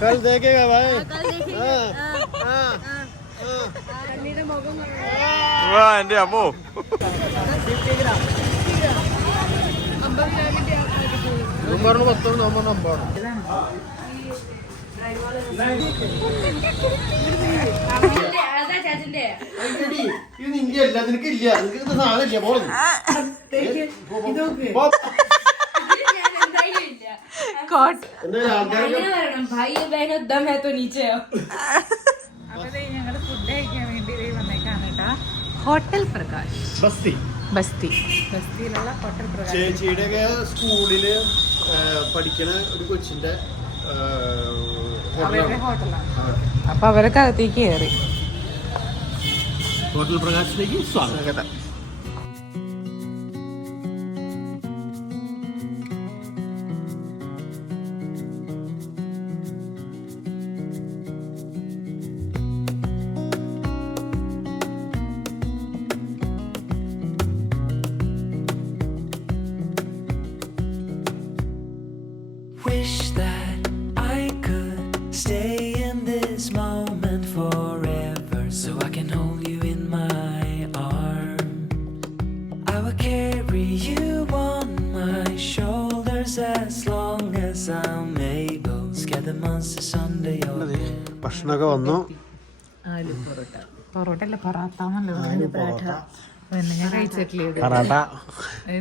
कल देखेगा भाई വാ എന്റെ അമ്മോ നമ്പറിന് 10 നമ്പർ ഇത് നിന്റെ അല്ല നിനക്കില്ല നിനക്ക് സാധനമില്ല പോലും ഞങ്ങള് ഫുഡ് കഴിക്കാൻ വേണ്ടി വന്നേക്കാണ് കേട്ടാ ഹോട്ടൽ പ്രകാശ് ബസ്തിയിലുള്ള ഹോട്ടൽ പ്രകാശ്. ചേച്ചിയുടെ സ്കൂളില് പഠിക്കണ ഒരു കൊച്ചിന്റെ അവരുടെ ഹോട്ടലാണ്. അപ്പൊ അവരൊക്കെ അകത്തേക്ക് കയറി. ഹോട്ടൽ പ്രകാശിലേക്ക് സ്വാഗതം. Wish that I could stay in this moment forever, so I can hold you in my arms. I will carry you on my shoulders as long as I'm able. Scare the monsters under your bed. ഭക്ഷണമൊക്കെ വന്നു. പൊറോട്ട അല്ല പൊറാത്താന്നല്ലോ ഞാൻ കഴിച്ചിട്ടില്ലേ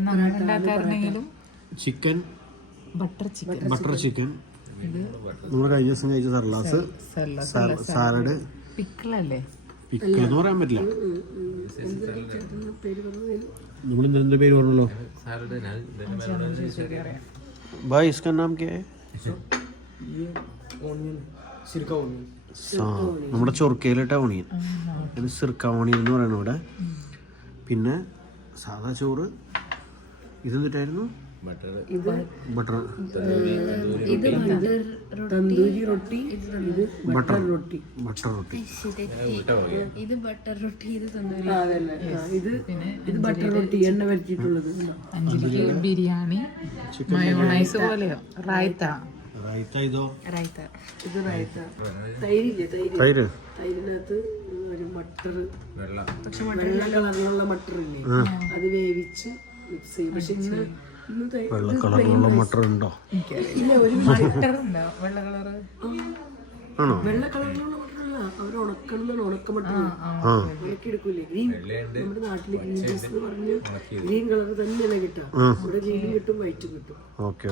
നമ്മൾ ഉണ്ടാക്കാറുണ്ടെങ്കിലും chicken butter chicken നമ്മൾ കഴിഞ്ഞ ദിവസം കഴിച്ച സർലാസ് salad പിക്കിളല്ലേ pickle എന്ന് പറയാൻ പറ്റില്ല. നമ്മൾ ഇന്നെന്ത് പേര് പറഞ്ഞല്ലോ ഭായ് ഇസ്കാ നാം ക്യാ ഹൈ? നമ്മുടെ ചൊർക്കയിലിട്ട ഓണിയൻ സിർക്ക ഓണിയൻ എന്ന് പറയുന്നത് ഇവിടെ. പിന്നെ സാധാ ചോറ്. ഇതെന്നിട്ടായിരുന്നു ബട്ടർ തന്തൂരി റൊട്ടി, ബട്ടർ റൊട്ടി, ഇത് ബട്ടർ റൊട്ടി, ഇത് തന്തൂരി, ഇത് ബട്ടർ റൊട്ടി എണ്ണ വരച്ചിട്ടുള്ളത്. ബിരിയാണി മയോണൈസ് പോലെയോ റായ്ത്ത ഇതോ ഇത് റായ്ത്ത. തൈരില്ലേ തൈര് തൈരിനകത്ത് ഒരു മട്ടർ, പക്ഷെ വെള്ള കളറിലുള്ള മട്ടർ ഇല്ലേ അത് വേവിച്ച് മിക്സ് ചെയ്യും. പക്ഷെ ഇന്ന് വെള്ള കളറിലുള്ള മട്ടർ ഉണ്ടോ? ഇല്ല, ഒരു മട്ടർ ഉണ്ടോ വെള്ള കളറ്? ആണോ? വെള്ള കളറിലുള്ള മട്ടറല്ല, അവർ ഉണക്കുന്ന ഉണക്ക മട്ടർ ഉണക്കി എടുക്കൂലേ. ഗ്രീൻ, നമ്മുടെ നാട്ടില് ഗ്രീൻ പീസ് എന്ന് പറഞ്ഞ് ഗ്രീൻ കളർ തന്നെയല്ല കിട്ടാം. ഇവിടെ ഗ്രീനും കിട്ടും വൈറ്റും കിട്ടും. ഓക്കെ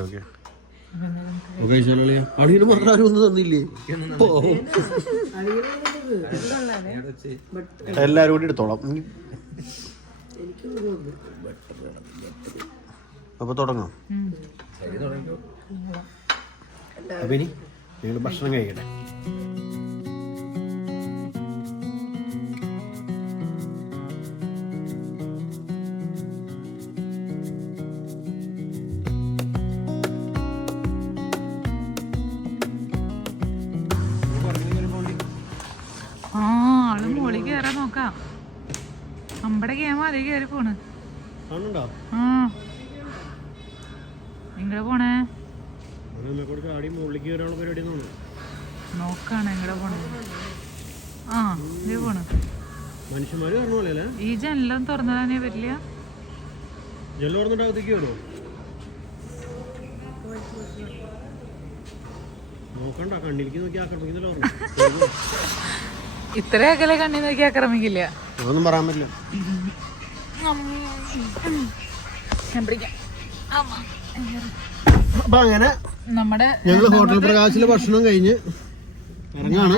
അടിയിൽ പറഞ്ഞാലും ഒന്നും തന്നില്ലേ? എല്ലാരും കൂടി എടുത്തോളാം. അപ്പൊ തുടങ്ങാം. അപ്പൊ ഇനി നിങ്ങൾ ഭക്ഷണം കഴിക്കട്ടെ. ആള് മോളി കേറാൻ നോക്കാം. അമ്പടെ കേമ അതേ കേറി പോണ്. എങ്ങടെ പോണേ? നോക്കാണ് എങ്ങടെ പോണേ. പോണ്. മനുഷ്യന്മാര് പറഞ്ഞ ഈ ജനലും തുറന്നതാനേ പറ്റില്ല. നോക്കണ്ട, കണ്ണിലേക്ക് നോക്കി ആക്രമിക്കുന്നല്ലോ. ഇത്ര അകലെ കണ്ണി നോക്കി ആക്രമിക്കില്ല. അതൊന്നും പറയാൻ പറ്റില്ല. അപ്പൊ അങ്ങനെ നമ്മുടെ ഞങ്ങള് ഹോട്ടൽ പ്രകാശിലെ ഭക്ഷണം കഴിഞ്ഞ് ഇറങ്ങാണ്.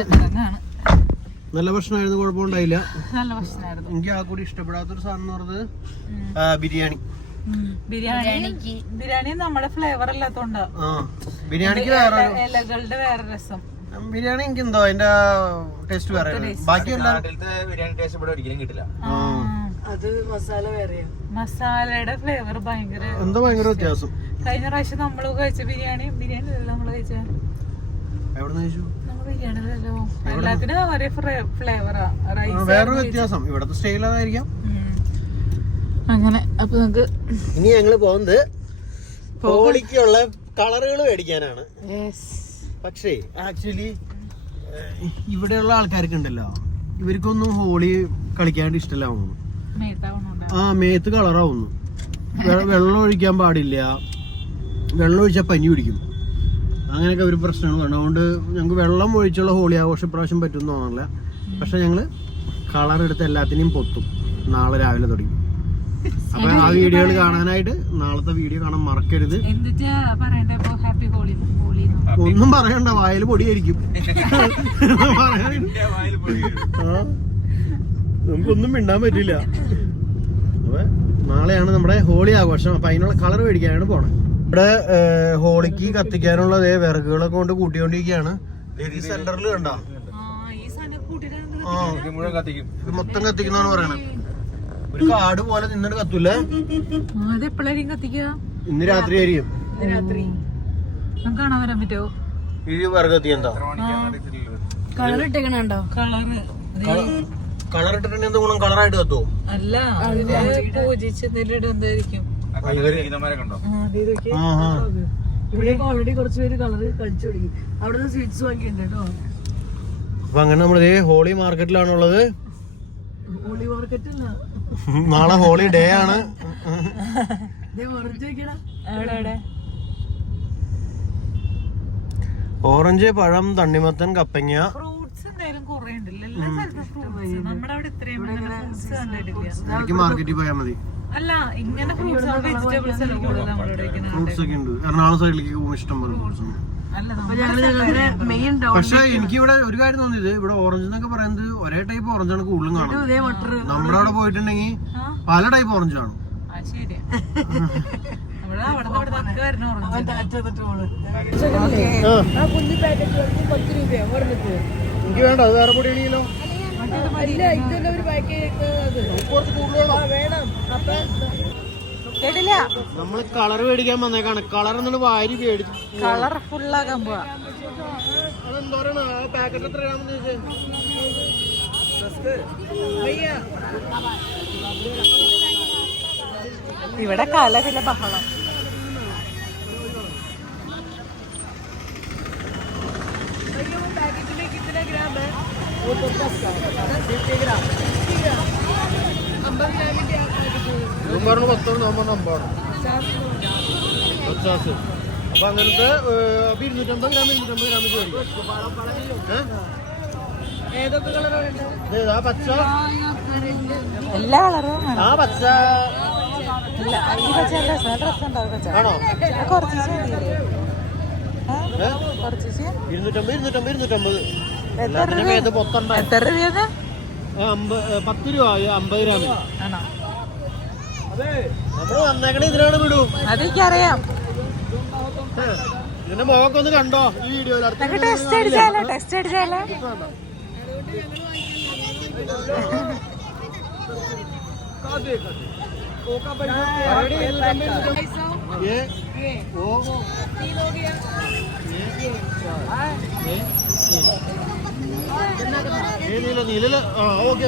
നല്ല ഭക്ഷണമായിരുന്നു, കുഴപ്പമുണ്ടായില്ല. നല്ല ഭക്ഷണമായിരുന്നു. എനിക്ക് ആ കൂടി ഇഷ്ടപ്പെടാത്തൊരു സാധനം എന്ന് പറഞ്ഞത് ബിരിയാണി. ബിരിയാണി നമ്മുടെ ഫ്ലേവർ അല്ലാത്തോണ്ടാ. ബിരിയാണിക്ക് ഇലകളുടെ വേറെ രസം. ബിരിയാണി എനിക്ക് എന്തോ അതിന്റെ ടേസ്റ്റ് വേറെ. ബാക്കിയെല്ലാം അത് മസാല വേറെയാ. മസാലയുടെ ഫ്ലേവർ ഭയങ്കര എന്തോ ഭയങ്കര വ്യത്യാസം. കഴിഞ്ഞ പ്രാവശ്യം നമ്മള് കഴിച്ച ബിരിയാണി നമ്മള് കഴിച്ച ബിരിയാണിലല്ലോ എല്ലാത്തിനും ഒരേ ഫ്ലേവറാ. വേറൊരു വ്യത്യാസം ഇവിടത്തെ സ്റ്റൈൽ അതായിരിക്കാം. അങ്ങനെ അപ്പൊ നമുക്ക് ഇനി ഞങ്ങള് പോകുന്നത് ഹോളിക്കുള്ള കളറുകൾ മേടിക്കാനാണ്. പക്ഷേ ആക്ച്വലി ഇവിടെയുള്ള ആൾക്കാർക്ക് ഉണ്ടല്ലോ, ഇവർക്കൊന്നും ഹോളി കളിക്കാണ്ട് ഇഷ്ടമല്ലാവുന്നു. മേത്ത് കളറാവുന്നു. വെള്ളം ഒഴിക്കാൻ പാടില്ല, വെള്ളം ഒഴിച്ചാൽ പനി പിടിക്കും, അങ്ങനെയൊക്കെ ഒരു പ്രശ്നമാണ് പറഞ്ഞത്. അതുകൊണ്ട് ഞങ്ങൾക്ക് വെള്ളം ഒഴിച്ചുള്ള ഹോളി ആഘോഷം ഇപ്രാവശ്യം പറ്റുമെന്ന് തോന്നില്ല. പക്ഷെ ഞങ്ങള് കളർ എടുത്ത് എല്ലാത്തിനെയും പൊത്തും നാളെ രാവിലെ തുടങ്ങി. അപ്പൊ ആ വീഡിയോകൾ കാണാനായിട്ട് നാളത്തെ വീഡിയോ കാണാൻ മറക്കരുത്. ഒന്നും പറയണ്ട, വായിൽ പൊടിയായിരിക്കും. നമുക്കൊന്നും മിണ്ടാൻ പറ്റില്ല. അപ്പൊ നാളെയാണ് നമ്മുടെ ഹോളി ആഘോഷം. അപ്പൊ അതിനുള്ള കളർ മേടിക്കാനാണ് പോണത്. ഇവിടെ ഹോളിക്ക് കത്തിക്കാനുള്ള വിറകുകളൊക്കെ കൊണ്ട് കൂട്ടിക്കൊണ്ടിരിക്കുകയാണ്. സെന്ററിൽ കണ്ടോ, ഇത് മൊത്തം കത്തിക്കുന്നാണ് പറയണത്. ഒരു കാട് പോലെ നിന്നിട്ട് കത്തൂല. ഇന്ന് രാത്രി ആയിരിക്കും. കാണാൻ വരാൻ പറ്റുമോ? ഈ വിറക് കത്തിയെന്താ കളർ ഇട്ടേക്കണോ? കളർ ഇട്ടിട്ടുണ്ടെങ്കിൽ എന്ത് ഗുണം? കളറായിട്ട് കത്തുവോ? അല്ല, പൂജിച്ചെന്തായിരിക്കും. ഇവിടെയൊക്കെ ഓൾറെഡി കുറച്ച് പേര് കളറ് കളിച്ചു തുടങ്ങി. അവിടെ സ്വീറ്റ്സ് വാങ്ങിയിട്ടുണ്ട് കേട്ടോ. അപ്പൊ അങ്ങനെ നമ്മള് ഹോളി മാർക്കറ്റിലാണുള്ളത്. ഹോളി മാർക്കറ്റ് അല്ല, നാളെ ഹോളി ഡേ ആണ്. ഓറഞ്ച്, പഴം, തണ്ണിമത്തൻ, കപ്പങ്ങ. ഫ്രൂട്ട്സ് എന്തായാലും കുറെ ഉണ്ടല്ലോ, എല്ലാ സ്ഥലത്തും ഫ്രൂട്ട്സ്. നമ്മുടെ അവിടെ ഇത്രയും ഫ്രൂട്ട്സ് കണ്ടിട്ടില്ല. എനിക്ക് മാർക്കറ്റിൽ പോയാൽ മതി. അല്ല, ഇങ്ങനെ ഫ്രൂട്ട്സ് വെജിറ്റബിൾസ് എല്ലാം കൂടുതൽ നമ്മുടെ ഫ്രൂട്ട്സ് ഒക്കെ ഉണ്ട്. എറണാകുളം സൈഡിലേക്ക് പോകുമ്പോൾ ഇഷ്ടം പോലെ ഫ്രൂട്ട്സ് ഉണ്ട്. പക്ഷെ എനിക്ക് ഇവിടെ ഒരു കാര്യം തോന്നിയത്, ഇവിടെ ഓറഞ്ച് എന്നൊക്കെ പറയുന്നത് ഒരേ ടൈപ്പ് ഓറഞ്ചാണ് കൂടുതലും കാണുന്നത്. നമ്മുടെ അവിടെ പോയിട്ടുണ്ടെങ്കിൽ പല ടൈപ്പ് ഓറഞ്ച് കാണും. എനിക്ക് വേണ്ട, അത് വേറെ പൊടിയാണെങ്കിലോ. നമ്മള് കളർ മേടിക്കാൻ വന്നേക്കാണ്. കളർ എന്നിട്ട് വാരി മേടിച്ചു. കളർ ഫുള്ളാക്കാൻ പോവാ. അതെന്തോരാണ് ആ പാക്കറ്റ് എത്രയാണെന്ന് ഇവിടെ കലവില ബഹളം. അപ്പൊ അങ്ങനത്തെ 250 ഗ്രാം 250 ഗ്രാം പച്ച, എല്ലാ കളറും ആ പച്ച ആണോ? 250 എത്ര രൂപ? 10 രൂപ 50 ഗ്രാം. നമ്മള് വന്നേക്കണേ ഇതിനാണ് വിടൂ. അതെനിക്കറിയാം. ഇതിന്റെ മുഖമൊക്കെ ഒന്ന് കണ്ടോ ഈ വീഡിയോയിൽ? ടെസ്റ്റ് അടിച്ചാലോ? ടെസ്റ്റ് അടിച്ചാലോ? നീല ഓക്കെ.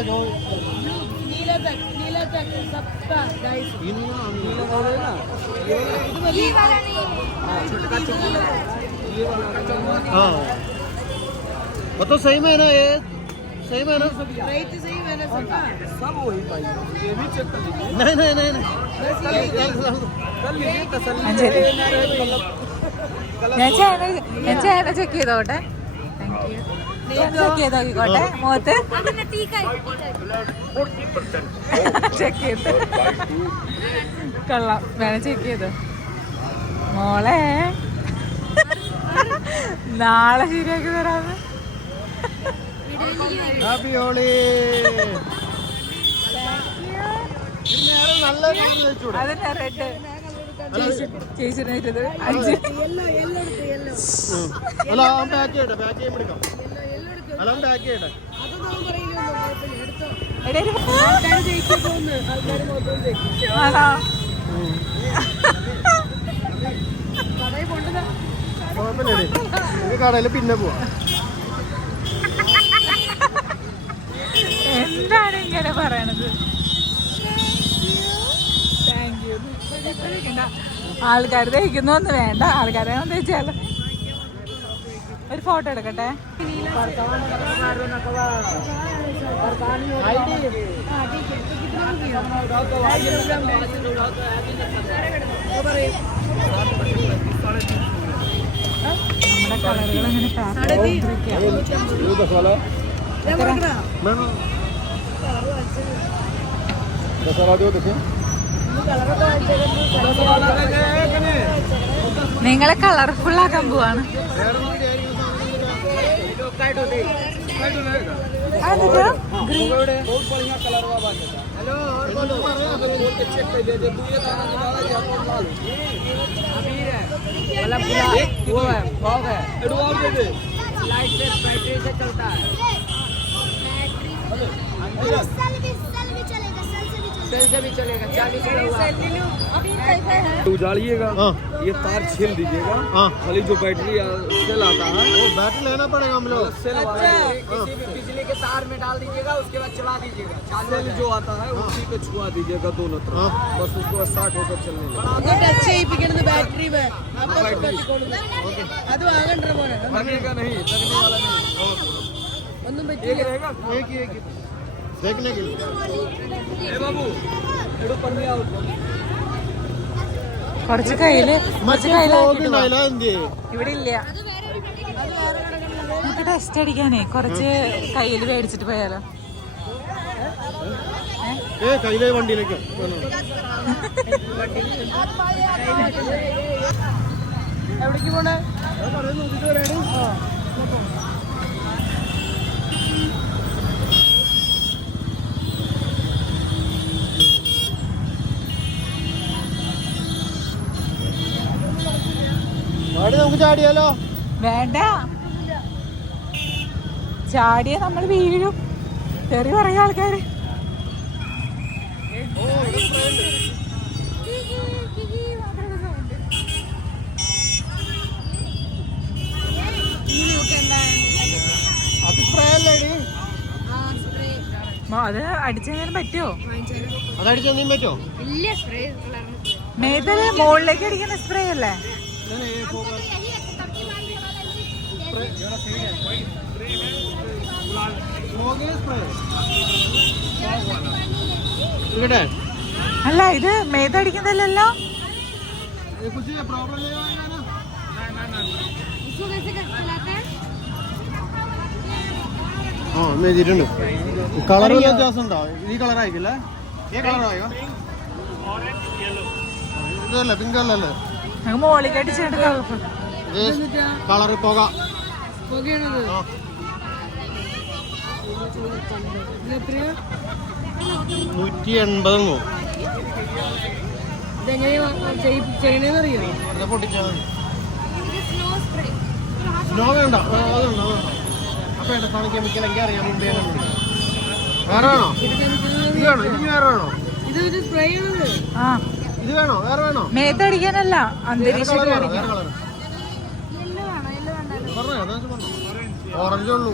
तो सही में ना, ये सही में ना, सब वही भाई। नहीं नहीं नहीं ഞാൻ ചേട്ടനെ ചെക്ക് ചെയ്തോട്ടെ. ചെക്ക് ചെയ്ത് നോക്കിക്കോട്ടെ മുഖത്ത്. ചെക്ക് ചെയ്ത് കൊള്ളാം. വേണം ചെക്ക് ചെയ്തോ മോളെ. നാളെ ശരിയാക്കി തരാന്ന്. ഹാപ്പി ഹോളി. അതന്നെ റെഡ് ചേച്ചിട്ട് 5. അല്ല പാക്ക് ചെയ്യട്ടെ, പാക്ക് ചെയ്യുമ്പോൾ എടുക്കാം. അല്ല പാക്ക് ചെയ്യട്ടെ. ആണോ? കടയിൽ പിന്നെ പോവാ. എന്താണ് ഇങ്ങനെ പറയണത്? Thank you. ആൾക്കാർ തയ്ക്കുന്നൊന്നും വേണ്ട, ആൾക്കാരെ തയ്ച്ചാലോ. ഒരു ഫോട്ടോ എടുക്കട്ടെ. നമ്മുടെ കളറുകൾ അങ്ങനെ നിങ്ങളെ കളർഫുൾ ആക്കാൻ പോവാണ്. उजाड़िएगा, ये तार छील दीजिएगा, खाली जो बैटरी सेल आता है वो बैटरी लेना पड़ेगा हम लोग। सेल वाला किसी भी बिजली के तार में डाल दीजिएगा, उसके बाद चला दीजिएगा। सेल जो आता है उसी को छुआ दीजिएगा दोनों तरफ, बस उसको स्टार्ट होकर चलने लगेगा। बैटरी में അത് വാങ്ങണ്ട പോലെ लगेगा नहीं, लगने वाला नहीं, ഒന്നും एक പറ്റില്ല. रहेगा। एक ही देखने के लिए ए बाबू एडो पन्नी आओ കുറച്ച് കയ്യില് ഉണ്ടായില്ല എന്ത് ഇവിടെ ഇല്ല. നമുക്ക് ടെസ്റ്റ് അടിക്കാനേ കുറച്ച് കയ്യില് മേടിച്ചിട്ട് പോയാലോ? കയ്യിലെ വണ്ടിയിലേക്ക് എവിടേക്ക് പോണേ? നമുക്ക് ചാടിയാലോ? വേണ്ട, ചാടിയ നമ്മൾ വീഴും. തെറി പറയും ആൾക്കാര്. അത് സ്പ്രേ അല്ലേടി? അത് അടിച്ചതിന് പറ്റുമോ? അതടിച്ചു തന്നേം പറ്റോ? മേത്തല് മുകളിലേക്ക് അടിക്കുന്ന സ്പ്രേ അല്ലേ? അല്ല, ഇത് മേത്തടിക്കുന്നതല്ലോ. കളർ വ്യത്യാസം ഉണ്ടോ? ഈ കളർ ആയിക്കില്ല, ഈ കളർ ആയോ? ഇതല്ല, പിങ്ക് അല്ലല്ലേ? ഞങ്ങൾ മുകളിലേക്ക് അടിച്ചിട്ട് കളർ പോക പുകയാണത്. 180 ഇതെങ്ങനെയാ ചെയ്യണേന്നറിയോ? പൊട്ടിച്ചാൽ മതി. സ്നോ വേണ്ട, അതുണ്ടോ? അപ്പൊ ഏട്ടാണ് കെമിക്കൽ എനിക്ക് അറിയാൻ മുമ്പേ. വേറെ വേണോ? ഇത് വേണോ? എനിക്ക് വേറെ വേണോ? ഇത് ഒരു സ്പ്രേ ആണത്. ആ, ഇത് വേണോ? വേറെ വേണോ? മേത്തടിക്കാനല്ല, അന്തരീക്ഷത്തിൽ വേറെ അടിക്കാൻ. കളർ ഓറഞ്ച് ഉള്ളൂ.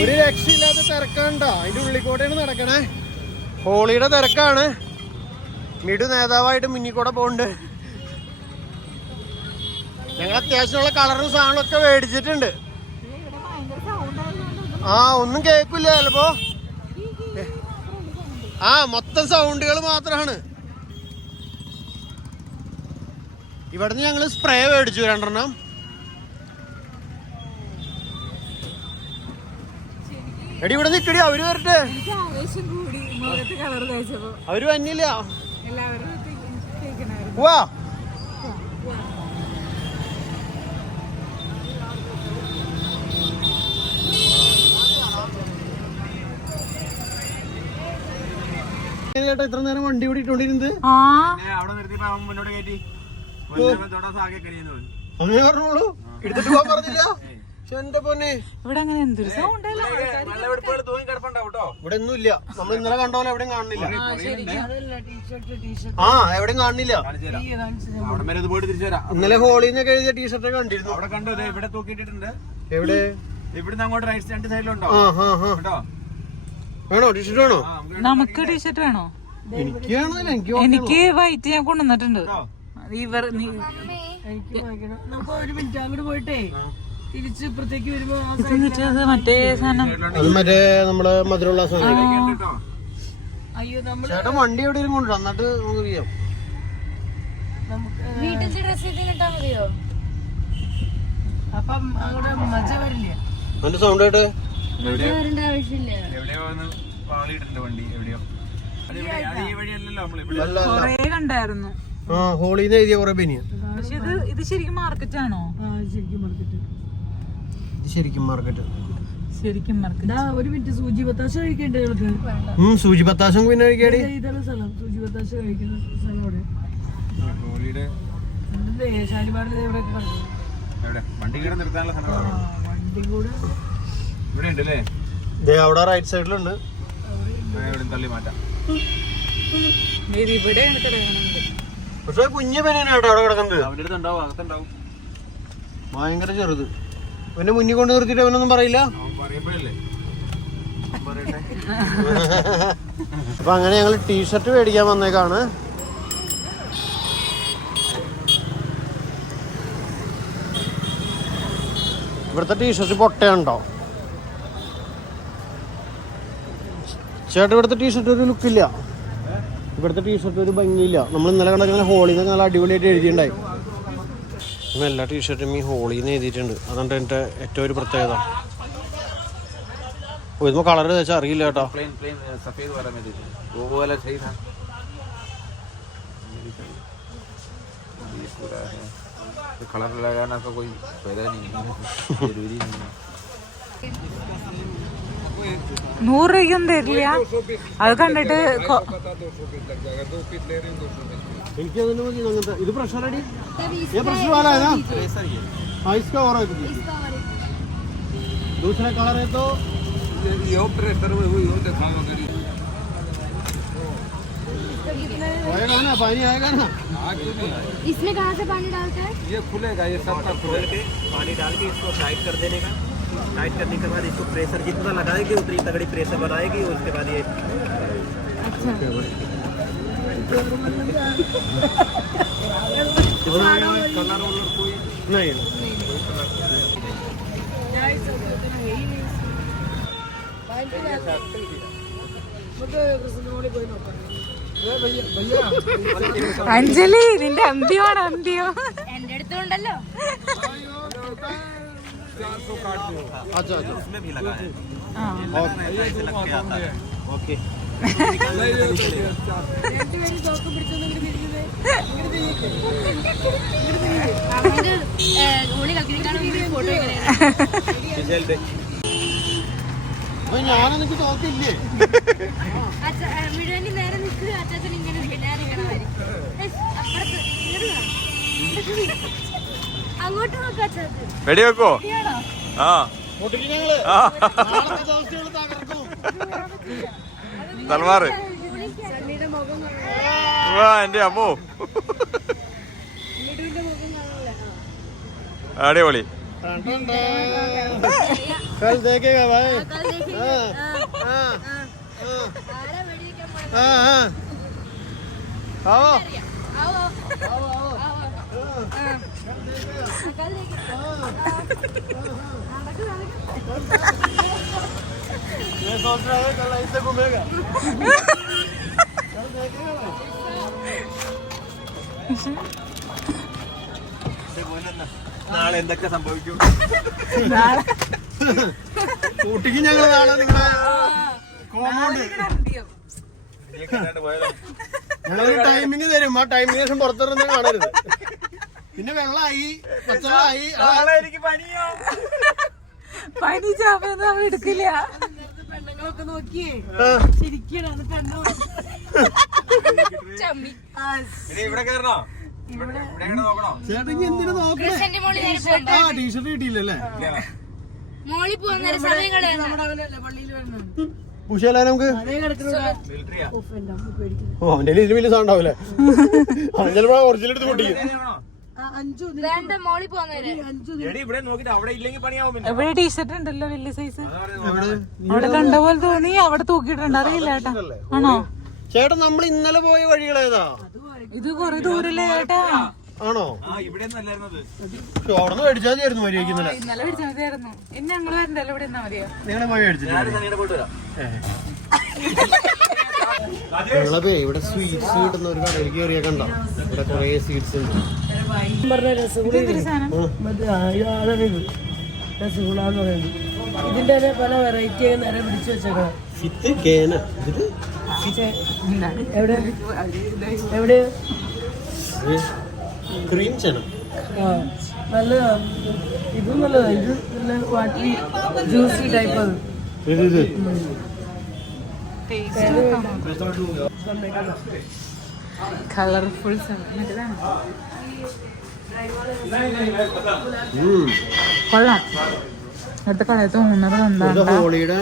ഒരു രക്ഷയില്ലാത്ത തിരക്കാണ്ട. അതിന്റെ ഉള്ളിക്കോട്ടെയാണ് നടക്കണേ. ഹോളിയുടെ തിരക്കാണ്. മിഡു നേതാവായിട്ട് മുന്നിക്കൂടെ പോണ്ട്. ഞങ്ങൾ അത്യാവശ്യമുള്ള കളറും സാധനങ്ങളൊക്കെ മേടിച്ചിട്ടുണ്ട്. ആ, ഒന്നും കേൾക്കില്ല ചിലപ്പോ. ആ, മൊത്തം സൗണ്ടുകൾ മാത്രമാണ്. ഇവിടുന്ന് ഞങ്ങള് സ്പ്രേ മേടിച്ചു 2 എടി ഇവിടെ നിക്കടി, അവര് വരട്ടെ. അവര് വന്നില്ല. വാ, ചേട്ടാ ഇത്ര നേരം വണ്ടി ഇവിടെ ഇട്ടോണ്ടിരുന്നത്? അവിടെ നിർത്തിയപ്പോ അവൻ മുന്നോട്ട് കയറ്റി അങ്ങനെ പറഞ്ഞോളൂ. എടുത്തിട്ട് പോകാൻ പറഞ്ഞില്ല. എന്റെ പൊന്നെ, ഇവിടെ അങ്ങനെ എന്തൊരു സൗണ്ട്. ഇവിടെ ഒന്നും ഇല്ല. നമ്മൾ ഇന്നലെ കണ്ട പോലെ എവിടെയും കാണുന്നില്ല. ആ, എവിടെയും കാണുന്നില്ല. അവിടെ വരെ ഇത് പോയിട്ട് തിരിച്ചു വരാം. ഇന്നലെ ഹോളിന്നൊക്കെ എഴുതിയ ടീഷർട്ട് കണ്ടിരുന്നു. അവിടെ കണ്ടു, ഇവിടെ തൂക്കിയിട്ടുണ്ട്. എവിടെ? ഇവിടുന്ന് അങ്ങോട്ട് റൈറ്റ് 2 സൈഡിലുണ്ടോ? വേണോ ടീഷർട്ട്? വേണോ? നമുക്ക് ടീഷർട്ട് വേണോ? എനിക്ക് വേണോ? എനിക്ക് വൈറ്റ് ഞാൻ കൊണ്ടുവന്നിട്ടുണ്ട്. എനിക്ക് വാങ്ങിക്കണം. നമുക്ക് ഒരു മിനിറ്റ് അങ്ങോട്ട് പോയിട്ടേ തിരിച്ച് ഇപ്പുറത്തേക്ക് വരുമ്പോ ആ എന്നിട്ടത് മറ്റേ സാധനം അത് മറ്റേ നമ്മുടെ മധുരമുള്ള സാധനം. അയ്യോ നമ്മള് ചേട്ടൻ വണ്ടി എവിടെയും കൊണ്ടുവരാം, എന്നിട്ട് നമുക്ക് ചെയ്യാം. നമുക്ക് വീട്ടിൽ ഡ്രസ് ചെയ്തിട്ടാ മതിയോ? അപ്പം അങ്ങോട്ട് മജ വരില്ല. അതിന്റെ സൗണ്ട് ആയിട്ട് വരേണ്ട ആവശ്യമില്ല. കൊറേ കണ്ടായിരുന്നു. ആ ഹോളിന്ന് എഴുതിയ കുറെ ബനിയൻ. പക്ഷെ ഇത് ശരിക്കും മാർക്കറ്റ് ആണോ? ശരിക്കും മാർക്കറ്റ്. ഇത് ശരിക്കും മാർക്കറ്റ്. ശരിക്കും മാർക്കറ്റ്. ഒരു മിനിറ്റ് സൂചി പത്താശ കഴിക്കണ്ടേ ഞങ്ങൾക്ക്? സൂചി പത്താശം പിന്നെ കഴിക്കാടി. ഇതാണ് സ്ഥലം, സൂചി പത്താശ കഴിക്കുന്ന സ്ഥലം അവിടെ. ശാലിമാരിൽ എവിടെ വണ്ടി കൂടെ നിർത്താനുള്ള സ്ഥലം വണ്ടി കൂടെ ഇവിടെ ഉണ്ടല്ലേ? അവിടെ റൈറ്റ് സൈഡിലുണ്ട്. ഇവിടെ തള്ളി മാറ്റാം. ഇവിടെ കിടക്കുന്നുണ്ട്. പക്ഷെ കുഞ്ഞു ബനിയനാട്ടോ അവിടെ കിടക്കുന്നത്. അവന്റെ അടുത്ത് ഉണ്ടാവും, അകത്തുണ്ടാവും. ഭയങ്കര ചെറുത്. പിന്നെ മുന്നിൽ കൊണ്ട് നിർത്തിയിട്ട് അവനൊന്നും പറയില്ല. അവൻ പറയുമ്പോഴല്ലേ പറയട്ടെ. അപ്പൊ അങ്ങനെ ഞങ്ങൾ ടീഷർട്ട് മേടിക്കാൻ വന്നേക്കാണ്. ഇവിടുത്തെ ടീഷർട്ട് പൊട്ടയുണ്ടോ ചേട്ടാ? ഇവിടുത്തെ ടീഷർട്ട് ഒരു ലുക്കില്ല. ഇവിടുത്തെ ടീഷർട്ട് ഒരു ഭംഗിയില്ല. നമ്മൾ ഇന്നലെ കണ്ടങ്ങനെ ഹോളിന്ന് നല്ല അടിപൊളിയായിട്ട് എഴുതിയിട്ടുണ്ടായി. എല്ലാ ടീഷർട്ടും ഈ ഹോളിന്ന് എഴുതിയിട്ടുണ്ട്. അതുകൊണ്ട് എൻ്റെ ഏറ്റവും ഒരു പ്രത്യേകത. ഇതുമ്പോൾ കളർ വെച്ചാൽ അറിയില്ല കേട്ടോ. प्लेन प्लेन सफेद वाला में दीजिए, वो वाला सही था। ये पूरा है, तो कलर लगाना का कोई फायदा नहीं है, जरूरी नहीं है। 100 രൂപയ്ക്കൊന്നും തരില്ല. അത് കണ്ടിട്ട് എനിക്ക് അതിന് മതി അങ്ങനത്തെ. ഇത് പ്രഷർ അടി പ്രഷർ वाला है ना? हाँ इसका और है दूसरा कलर है तो ये प्रेशर वो दिखाओ करी आएगा ना, पानी आएगा ना। इसमें कहाँ से पानी डालते हैं? ये खुलेगा, ये सब का खुल के पानी डाल के इसको टाइट कर देने का। टाइट करने के बाद इसको प्रेशर जितना लगाएगी उतनी तगड़ी प्रेशर बनाएगी। उसके बाद ये कलर वलर कोई नहीं അഞ്ജലി നിന്റെ അന്ത്യമാണ് അന്ത്യം. എന്റെ അടുത്തുണ്ടല്ലോ. अच्छा अच्छा उसमें भी लगा है। ऐसे लग के आता है। ओके ഹോളി കളിക്കാൻ ഫോട്ടോ അപ്പൊ ഞാനെനിക്ക് തോക്കില്ലേ? വീടുവേണ്ടി നേരെ നിൽക്കുക. അച്ചാച്ചൻ ഇങ്ങനെ ഞാനിങ്ങനെ അപ്പുറത്ത് അങ്ങോട്ട് നോക്കാം അച്ചാച്ചൻ. വെടി വെക്കോ? ആ പൊട്ടിക്ക് ഞങ്ങള് നാളത്തെ ദിവസം ഞങ്ങള് തകർക്കും. തൽവാറ് വാ എന്റെ അമ്മോ, അടിപൊളി. कल देखेगा भाई। कल देखेंगे। हाँ, ആരാ വെടിവെക്കാൻ പോണത്? हाँ, हाँ। आओ आओ आओ आओ कल मैं सोच रहा है कल ऐसे घूमेगा। कल देखेगा നാളെ എന്തൊക്കെ സംഭവിക്കും? ഊട്ടിക്ക് ഞങ്ങൾ നാളെ നിങ്ങളെ കോമ്പൗണ്ട് ഞങ്ങളൊരു ടൈമിങ് തരും. ആ ടൈമിന് ശേഷം പുറത്തിറങ്ങി കാണരുത്. പിന്നെ വെള്ളമായി പച്ചവെള്ളമായി. പനി ചാപ്പൊന്നും അവൾ എടുക്കില്ല. പെണ്ണുങ്ങളൊക്കെ നോക്കിയേ ശരിക്കും ചമ്മി ഇവിടെ കയറണോ? ഇവിടെ നോക്കണോ? ചേട്ടൻ എന്തിനു നോക്കണേ? കൃഷ്ണന്റെ മോളി നേരെ പോകണ്ട. ആ ടീഷർട്ട് കിട്ടിയില്ലല്ലേ? മോളി പോകാൻ നേരം സമയം കളയുന്ന പള്ളിയിൽ വരുന്നത് പൂശാലോ നമുക്ക്? അതേ കിടക്കുന്ന ഓ അവന്റെ ഇതിന് വലിയ സാധനം ഉണ്ടാവില്ലേ? അവൻ ചിലപ്പോ ഒറിജിനൽ എടുത്ത് പൊട്ടിക്കും. വേണ്ട മോളി പോകാൻ നേരം ഇവിടെ നോക്കിട്ട് അവിടെ ഇല്ലെങ്കിൽ പണിയാവും. എവിടെ ടീഷർട്ട് ഉണ്ടല്ലോ വലിയ സൈസ്. അവിടെ കണ്ട പോലെ തോന്നി. അവിടെ തൂക്കിയിട്ടുണ്ട്. അറിയില്ല ചേട്ടാ. ആണോ? ചേട്ടൻ നമ്മൾ ഇന്നലെ പോയ വഴികളേതാ? ഇത് കൊറേ ദൂരല്ലേ ചേട്ടാ? ആണോ? ഇവിടെ നല്ലായിരുന്നത്. അവിടെ നിന്ന് മേടിച്ചാൽ മതിയായിരുന്നു മര്യാദ. ഇന്നലെ മേടിച്ചാൽ മതിയായിരുന്നു. ഇനി ഞങ്ങള് വരണ്ടല്ലോ, ഇവിടെ നിന്നാ മതിയോ? നിങ്ങളെ പോയി മേടിച്ചില്ല. പോയിട്ട് വരാം. ഞങ്ങളപ്പോ ഇവിടെ സ്വീറ്റ്സ് കിട്ടുന്ന ഒരു കടയിൽ കയറിയാ കണ്ടോ, ഇവിടെ കൊറേ സ്വീറ്റ്സ് ഉണ്ട്. പറഞ്ഞ രസഗുള രസഗുളാന്ന് പറയുന്നത്. ഇതിന്റെ തന്നെ പല വെറൈറ്റി ആയി നേരെ പിടിച്ചു വെച്ചേക്കണം. എവിടെ എവിടെ ക്രീം ചെന ആ നല്ലതാ. ഇതും നല്ലതാ. ഇത് നല്ല വാട്ടി ജ്യൂസി ടൈപ്പ് അത്. കളർഫുൾ കൊള്ളാം. അടുത്ത കളയത്ത് തോന്നുന്നത് എന്താണ്? ഹോളിയുടെ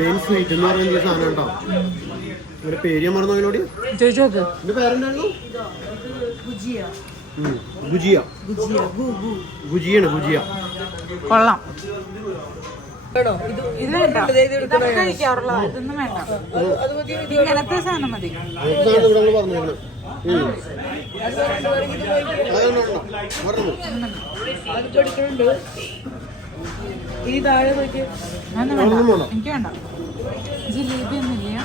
മെയിൻ സ്വീറ്റ് എന്ന് പറയുന്ന സാധനം ഉണ്ടോ? ഇവിടെ പേര് ഞാൻ മറന്നു. അതിനോട് ചോദിച്ചു നോക്ക്. എന്റെ പേരെന്തായിരുന്നു? ഗുജിയ. ഗുജിയ. ഗുജിയാണ് ഗുജിയ. കൊള്ളാം. വേണോ? ഇത് വേണ്ട, ഇതൊക്കെ കഴിക്കാറുള്ള. ഇതൊന്നും വേണ്ട, ഇങ്ങനത്തെ സാധനം മതി. ഇവിടെ പറഞ്ഞേക്കണം. അത് പഠിക്കുന്നുണ്ട്. ഈ താഴെ നോക്കി. അതൊന്നും വേണ്ട, എനിക്ക് വേണ്ട. ജിലേബി ഒന്നുമില്ല.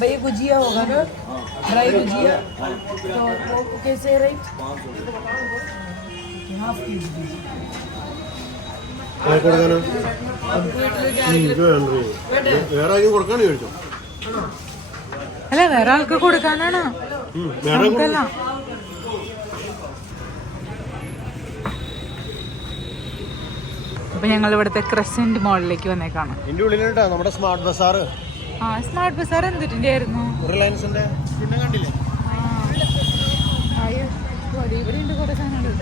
भैया गुजिया होगा ना, ड्राई गुजिया तो वो कैसे रेट? हाफ केजी വേറെ ആരും കൊടുക്കാണ് ചോദിച്ചോ? അല്ല, വേറെ ആൾക്ക് കൊടുക്കാനാണ്. നമുക്കല്ല. അപ്പൊ ഞങ്ങൾ ഇവിടുത്തെ ക്രസന്റ് മോളിലേക്ക് വന്നേക്കാണ്. ഇതിന്റെ ഉള്ളിലുണ്ടോ നമ്മുടെ സ്മാർട്ട് ബസാർ. ആ, സ്മാർട്ട് ബസാർ എന്തിന്റെ ആയിരുന്നു? റിലയൻസിന്റെ. പിന്നെ കണ്ടില്ലേ ഇവിടെ ഉണ്ട് കുറെ സാധനങ്ങൾ.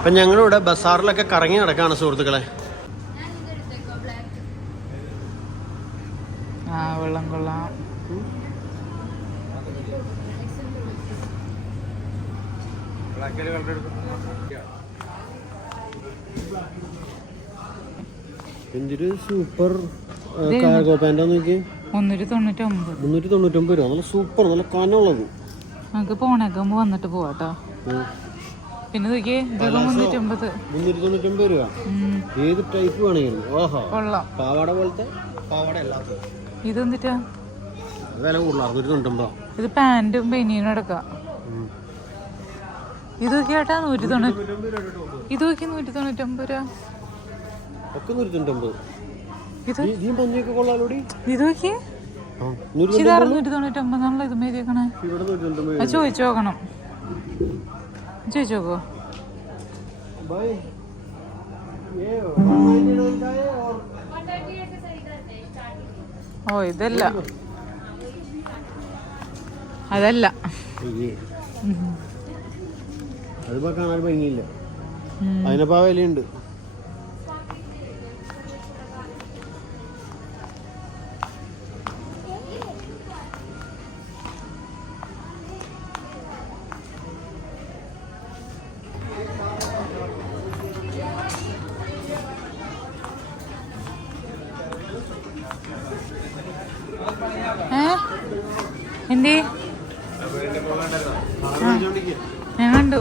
അപ്പം ഞങ്ങളിവിടെ ബസാറിലൊക്കെ കറങ്ങി നടക്കാണ് സുഹൃത്തുക്കളെ. ആ, വെള്ളം കൊള്ളാം. എന്തൊരു സൂപ്പർ കാർഗോ പാൻ്റാ നോക്കി. 399. 399 രൂപ. നല്ല സൂപ്പർ, നല്ല കനമുള്ളത്. നമുക്ക് പോണേക്കുമ്പോ വന്നിട്ട് പോവാട്ടോ. പിന്നെ നോക്കിയേ, 399 രൂപ. ഏത് ടൈപ്പ് വേണമെങ്കിലും. ഓഹോ, കൊള്ളാം. പാവാട പോലത്തെ പാവാട അല്ലാത്ത. ഇതെന്തിട്ടാ വില കൂടുതൽ? 699. ഇത് പാന്റും ബനിയനും അടക്കാം. ഇത് നോക്കിയാട്ടാ 190. ഇത് നോക്കി 199 രൂപ. ഒക്കെ 199. ഇത് ഈ മഞ്ഞൊക്കെ കൊള്ളാലോടി. ഇത് നോക്കിയേ, 199 ഇത് മേടിക്കണേ. ഇവിടെ 199. അത് ചോദിച്ചു നോക്കണം. ചോദിച്ചു നോക്കോ? ഓ, ഇതല്ല, അതല്ല. അതിപ്പോ കാണാൻ ഭംഗിയില്ല. അതിനപ്പോ വിലയുണ്ട്. എന്തി ഞാൻ കണ്ടു.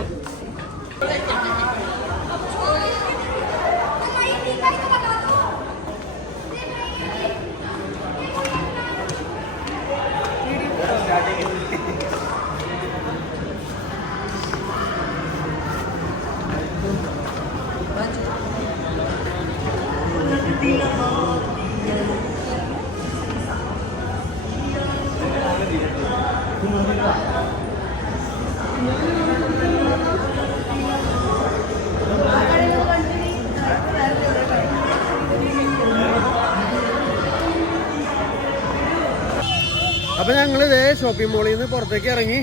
അപ്പം ഞങ്ങൾ ഇതേ ഷോപ്പിംഗ് മോളിൽ നിന്ന് പുറത്തേക്ക് ഇറങ്ങി.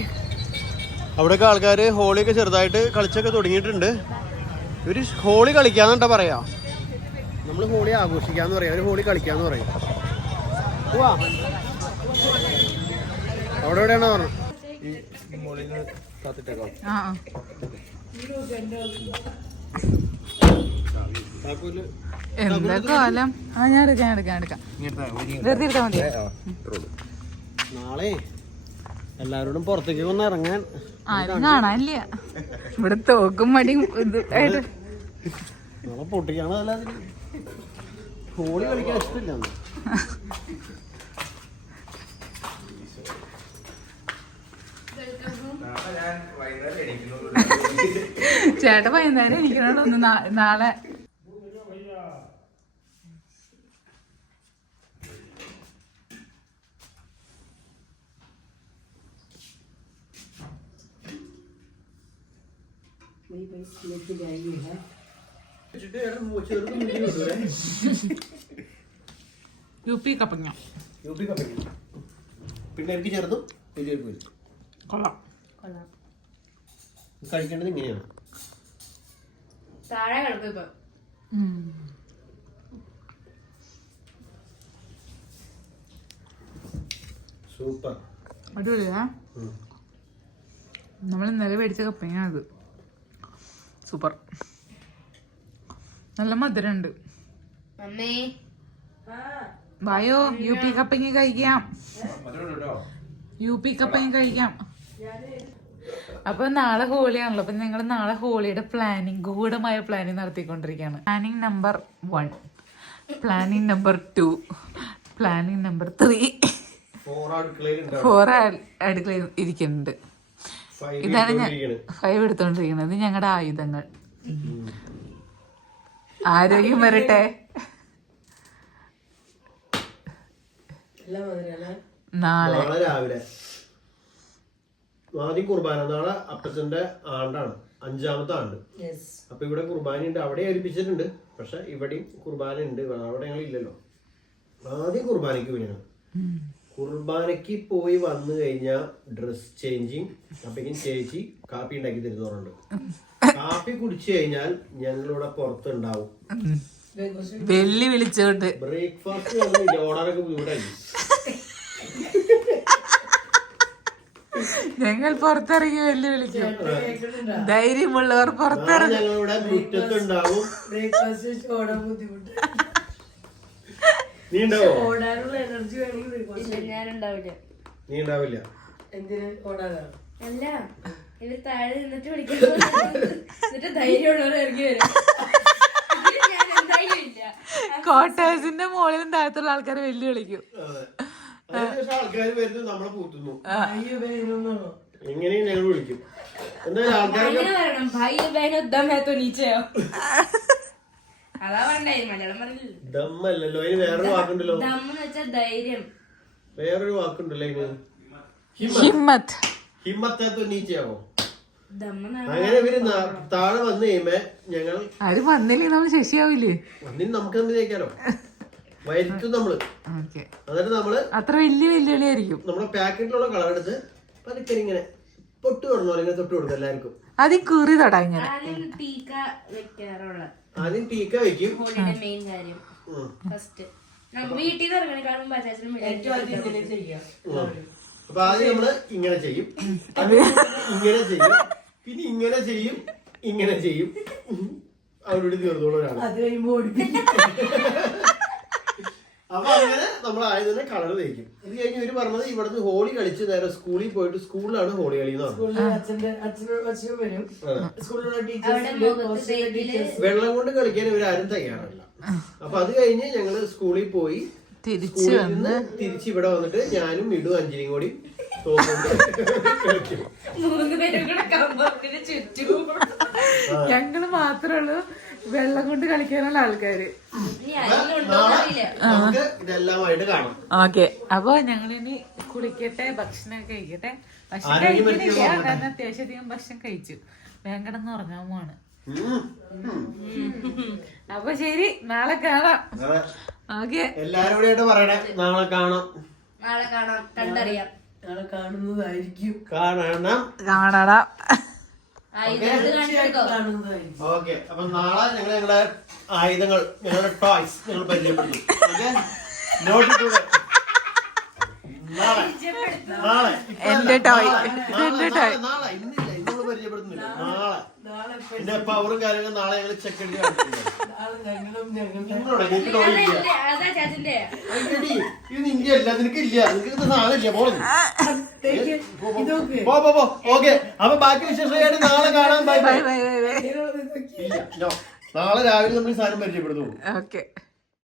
അവിടെയൊക്കെ ആൾക്കാർ ഹോളിയൊക്കെ ചെറുതായിട്ട് കളിച്ചൊക്കെ തുടങ്ങിയിട്ടുണ്ട്. ഒരു ഹോളി കളിക്കാന്നിട്ടാ പറയാ. നമ്മള് ഹോളി ആഘോഷിക്കാന്ന് പറയാം, ഒരു ഹോളി കളിക്കാന്ന് പറയും. പോവാ അവിടെ എവിടെയാണോ പറഞ്ഞു. എന്താ കാലം. ഞാൻ എടുക്കാം വെറുതെ എടുത്താൽ മതി. നാളെ എല്ലാവരോടും പുറത്തേക്ക് ഒന്ന് ഇറങ്ങാൻ. ആരും കാണാനില്ല ഇവിടെ. തോക്കും മടിയും ഇത് ആയിട്ട് നാളെ പൊട്ടിക്കാണല്ല. ഹോളി കളിക്കാൻ ഇഷ്ടമില്ല. ചേട്ടൻ വൈകുന്നേരം എനിക്കണോന്ന് നാളെ. യുപി കപ്പങ്ങ. പിന്നെ എനിക്ക് ചെറുതും വലിയ കൊള്ളാം. കഴിക്കേണ്ടത് ഇങ്ങനെയാണ്. താഴെ കിടക്കും ഇപ്പൊ. സൂപ്പർ അടിപൊളിയാ. നമ്മൾ ഇന്നലെ മേടിച്ച കപ്പങ്ങ അത് സൂപ്പർ. നല്ല മധുരമുണ്ട്. അമ്മേ വായോ യുപി കപ്പങ്ങ കഴിക്കാം. യുപി കപ്പങ്ങ കഴിക്കാം. അപ്പൊ നാളെ ഹോളിയാണല്ലോ. അപ്പൊ ഞങ്ങൾ നാളെ ഹോളിയുടെ ഗൂഢമായ പ്ലാനിങ് നടത്തിക്കൊണ്ടിരിക്കുകയാണ്. Planning number 1, planning number 2, planning number 3, 4 അടുക്കളയിൽ ഇരിക്കുന്നുണ്ട്. ഇതാണ് ഞാൻ 5 എടുത്തോണ്ടിരിക്കുന്നത്. ഇത് ഞങ്ങളുടെ ആയുധങ്ങൾ. ആരോഗ്യം വരട്ടെ. നാളെ രാവിലെ ആദ്യം കുർബാന. നാളെ അപ്പച്ചന്റെ ആണ്ടാണ്, 5ാമത്തെ ആണ്ട്. അപ്പൊ ഇവിടെ കുർബാന ഉണ്ട്. അവിടെ ഏൽപ്പിച്ചിട്ടുണ്ട്. പക്ഷെ ഇവിടെയും കുർബാന ഉണ്ട്. അവിടെ ഞങ്ങൾ ഇല്ലല്ലോ. ആദ്യം കുർബാനയ്ക്ക് പോയാണ്. കുർബാനയ്ക്ക് പോയി വന്നു കഴിഞ്ഞാൽ ഡ്രസ് ചേഞ്ചിങ്. അപ്പേക്കും ചേച്ചി കാപ്പി ഉണ്ടാക്കി തരുന്നവരുണ്ട്. കാപ്പി കുടിച്ചു കഴിഞ്ഞാൽ ഞങ്ങളിവിടെ പുറത്തുണ്ടാവും. വെല്ലി വിളിച്ചോട്ട് ബ്രേക്ക്ഫാസ്റ്റ് ഓടാനൊക്കെ ബുദ്ധിമുട്ടായി. ഞങ്ങൾ പുറത്തിറങ്ങി വെല്ലു വിളിക്കും. ധൈര്യമുള്ളവർ പുറത്തിറങ്ങി. ഞങ്ങളിവിടെ മുറ്റത്തുണ്ടാവും. നീ ഉണ്ടാവോ? ഓടാനുള്ള എനർജി വേണമെങ്കിൽ ഞാനുണ്ടാവില്ല. നീ ഉണ്ടാവില്ല. എന്തിന് ഓടാനാ? അല്ല, ഇത് താഴെ നിന്നിട്ട് വിളിക്കാൻ എന്നിട്ട് ധൈര്യമുള്ളവർ ഇറങ്ങി വരും. ഞാൻ എന്തായാലും ഇല്ല. കോട്ടേഴ്സിന്റെ മുകളിലും താഴത്തുള്ള ആൾക്കാരെ വെല്ലു വിളിക്കും. ആൾക്കാർ വരുന്നത് നമ്മളെ പൂത്തുന്നു. അയ്യോ വേണമെന്നാണോ? എങ്ങനെയും ഞങ്ങൾ വിളിക്കും. എന്തായാലും ആൾക്കാരൊക്കെ അങ്ങനെ പറയണം. ഭായി ബഹനോ ദം ഹേ തോ നീച്ചയോ. അതാ വേണ്ടായി. മലയാളം പറഞ്ഞില്ല. ദമ്മല്ലല്ലോ, അതിന് വേറൊരു വാക്കുണ്ടല്ലോ. ദം എന്ന് വെച്ചാൽ ധൈര്യം. വേറൊരു വാക്കുണ്ടല്ലോ അതിന്. ഹിമ്മത്ത്. ഹിമ്മത്തോ നീച്ചയാവോ? ദം അങ്ങനെ ഇവര് താഴെ വന്ന് കഴിയുമ്പോ ഞങ്ങൾ ആരും വന്നില്ലേ നമ്മൾ ശശിയാവില്ലേ? ഒന്നിനും നമുക്ക് തമ്മിൽ ജയിക്കാലോ. വരുത്തും നമ്മള്. എന്നിട്ട് നമ്മള് അത്ര വലിയ വെല്ലുവിളിയായിരിക്കും. നമ്മുടെ പാക്കറ്റിലുള്ള കളർ എടുത്ത് പതുക്കെ ഇങ്ങനെ പൊട്ട് തൊടണോ അല്ലെങ്കിൽ തൊട്ട് കൊടുക്കും എല്ലാവർക്കും. ആദ്യം കീറി തൊടാ. ഇങ്ങനെ ആദ്യം ടീക്ക വെക്കാറുള്ള ആദ്യം ടീക്ക വെക്കും. ഹോളിയുടെ മെയിൻ കാര്യം ഫസ്റ്റ് വീട്ടിൽ നിന്ന് ഇറങ്ങണേക്കാളും പറ്റാച്ചിനും അപ്പൊ ആദ്യം നമ്മള് ഇങ്ങനെ ചെയ്യും, ഇങ്ങനെ ചെയ്യും, പിന്നെ ഇങ്ങനെ ചെയ്യും, ഇങ്ങനെ ചെയ്യും. അവരോട് തീർന്നോളൂ ഒരാൾ. അത് കഴിയുമ്പോ അപ്പൊ അങ്ങനെ നമ്മൾ ആദ്യം തന്നെ കളർ തേക്കും. ഇത് കഴിഞ്ഞ് ഇവര് പറഞ്ഞത് ഇവിടുന്ന് ഹോളി കളിച്ച് നേരെ സ്കൂളിൽ പോയിട്ട് സ്കൂളിലാണ് ഹോളി കളി എന്ന് പറഞ്ഞത്. വെള്ളം കൊണ്ട് കളിക്കാൻ ഇവരാരും തയ്യാറല്ല. അപ്പൊ അത് കഴിഞ്ഞ് ഞങ്ങള് സ്കൂളിൽ പോയി സ്കൂളിൽ നിന്ന് തിരിച്ച് ഇവിടെ വന്നിട്ട് ഞാനും ഇടും അഞ്ജലിയും കൂടി ഞങ്ങള് മാത്രമുള്ളൂ വെള്ളം കൊണ്ട് കളിക്കാനുള്ള ആൾക്കാര്. നമുക്ക് ഇതെല്ലാമായിട്ട് കാണാം. ഓക്കെ, അപ്പൊ ഞങ്ങളിനി കുളിക്കട്ടെ, ഭക്ഷണം കഴിക്കട്ടെ. ഭക്ഷണം കഴിക്കുന്നില്ല, കാരണം അത്യാവശ്യം ഭക്ഷണം കഴിച്ചു. വേഗം കിടന്ന് ഉറങ്ങാൻ പോവാണ്. അപ്പൊ ശരി, നാളെ കാണാം. ഓക്കെ, എല്ലാരും കൂടെ പറയണേ നാളെ കാണാം. നാളെ കാണാം, കണ്ടറിയാം. നാളെ കാണുന്നതായിരിക്കും. കാണണം. കാണണം. കാണുന്നതായിരിക്കും. ഓക്കെ, അപ്പൊ നാളെ ഞങ്ങൾ ഞങ്ങളുടെ ആയുധങ്ങൾ, ഞങ്ങളുടെ ടോയ്സ് ഞങ്ങൾ പരിചയപ്പെടുത്തും. ഓക്കെ, നോട്ട് ചെയ്തോളൂ. നാളെ നാളെ എന്റെ ടോയ്, എന്റെ ടോയ്. നാളെ ഇന്നില്ല, ഇന്നോട് പരിചയപ്പെടുത്തുന്നില്ല. നാളെ എന്റെ പവറും കാര്യങ്ങളും നാളെ ഞങ്ങൾ ചെക്ക് അടിച്ച് അതാ ചാച്ചന്റെ ഇത് നിന്റെ അല്ല, നിനക്കില്ല, നിനക്ക് സാധനം ഇല്ല. പോകുന്നു. ഇതൊക്കെ ഓക്കെ, അപ്പൊ ബാക്കി വിശേഷമായിട്ട് നാളെ കാണാൻ. Bye bye. Bye bye bye bye. ഇല്ല, നാളെ രാവിലെ നമ്മൾ ഈ സാധനം പരിചയപ്പെടുന്നു. ഓക്കെ.